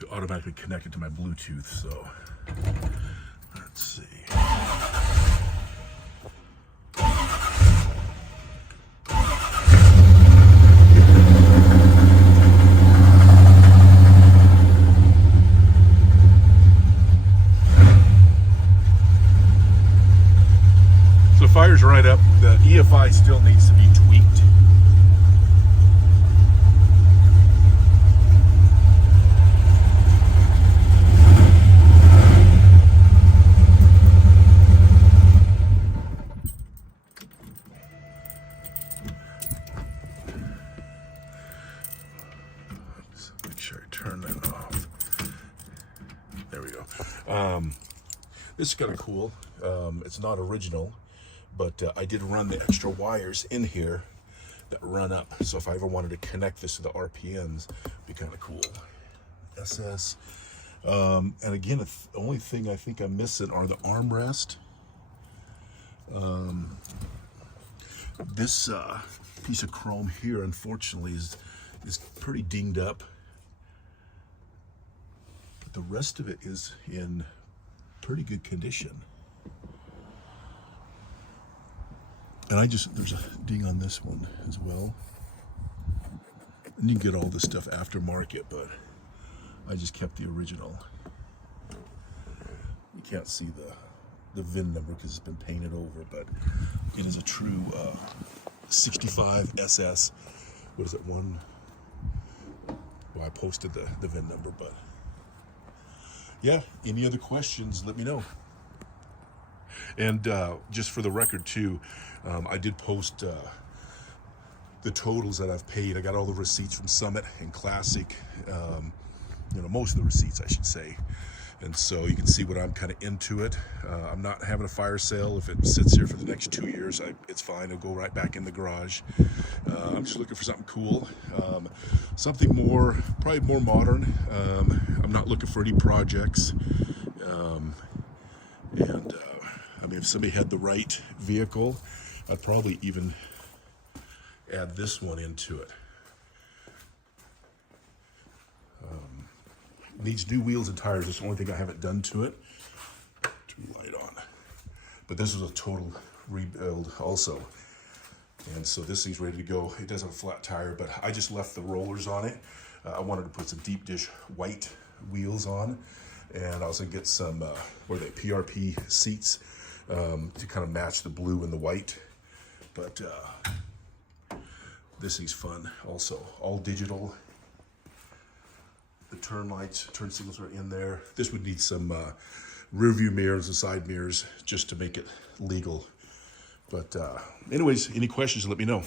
it automatically connected to my Bluetooth. So let's see. So fire's right up. The EFI still needs to be tweaked. Let's make sure I turn that off. There we go. This is kind of cool. It's not original, but I did run the extra wires in here that run up. So if I ever wanted to connect this to the RPNs, it'd be kind of cool. SS. And again, the only thing I think I'm missing are the armrest. This piece of chrome here, unfortunately, is pretty dinged up. But the rest of it is in pretty good condition. And there's a ding on this one as well. And you can get all this stuff aftermarket, but I just kept the original. You can't see the VIN number because it's been painted over, but it is a true 65 SS. What is it, one? Well, I posted the VIN number, but yeah, any other questions, let me know. And just for the record too, I did post the totals that I've paid. I got all the receipts from Summit and Classic, most of the receipts I should say. And so you can see what I'm kind of into it. I'm not having a fire sale. If it sits here for the next 2 years, it's fine. It'll go right back in the garage. I'm just looking for something cool, something probably more modern. I'm not looking for any projects. I mean, if somebody had the right vehicle, I'd probably even add this one into it. Needs new wheels and tires. That's the only thing I haven't done to it. Turn the light on. But this is a total rebuild also. And so this thing's ready to go. It does have a flat tire, but I just left the rollers on it. I wanted to put some deep dish white wheels on. And I was gonna get some, PRP seats to kind of match the blue and the white. But this thing's fun also. All digital. The turn signals are in there. This would need some rear view mirrors and side mirrors just to make it legal. But anyways, any questions, let me know.